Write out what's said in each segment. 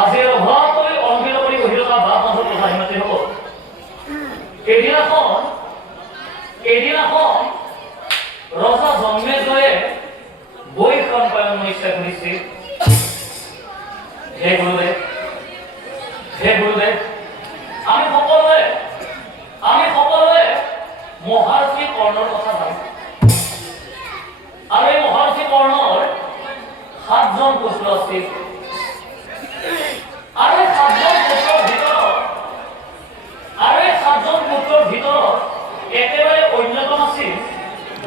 আজিৰ অভাৱলৈ অংকিত কৰি বহি থকা বাপ মাজত কথা সিমাতে হ'ব। এদিনাখন ৰজা জন্মেজয়ে বৈখন পালন ইচ্ছা কৰিছিল। হে গুৰুদেৱ, আমি সকলোৱে মহাৰথী কৰ্ণৰ কথা জানো। আৰু এই মহাৰথী কৰ্ণৰ 7জন পুত্ৰ আছিল। আৰু এই 7জন পুত্ৰৰ ভিতৰত একেবাৰে অন্যতম আছিল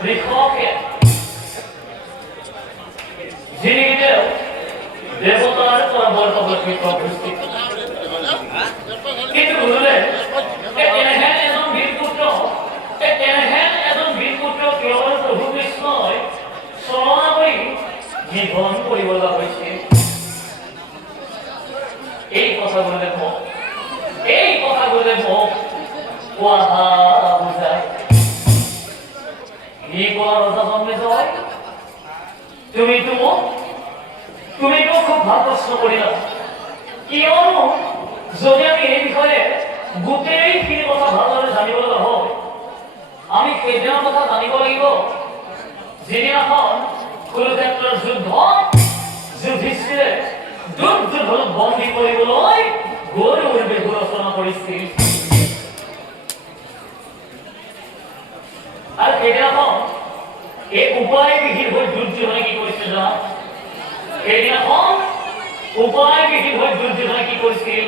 বৃষকে, যিনি দেৱতাৰ পৰা বৰতপতি প্ৰতিষ্ঠিত। কিন্তু গুৰুদেৱ, এনেহেন এজন বীৰ পুত্ৰ কেৱল প্ৰভু কৃষ্ণই চলনা কৰি নিধন কৰিব লগা হৈছিল। এই কথা গুৰুদেৱ মোক কোৱা বুজায়। কি কোৱা ৰজা জন্মেজয়, তুমিতো খুব ভাল প্ৰশ্ন কৰিলা। কিয়নো যদি আমি এই বিষয়ে গোটেইখিনি কথা ভালদৰে জানিব লগা হয়, আমি সেইদিনাৰ কথা জানিব লাগিব যিদিনাখন কুৰুক্ষেত্ৰৰ যুধিষ্ঠিৰে দুৰ্যোধনক বন্দী কৰিবলৈ গৰুৰ বিহু ৰচনা কৰিছিল। আৰু সেইদিনাখন এই উপায়বিহীন হৈ দুৰ্যোধনে কি কৰিছিল জানা? সেইদিনাখন উপায়বিহীন হৈ দুৰ্যোধনে কি কৰিছিল?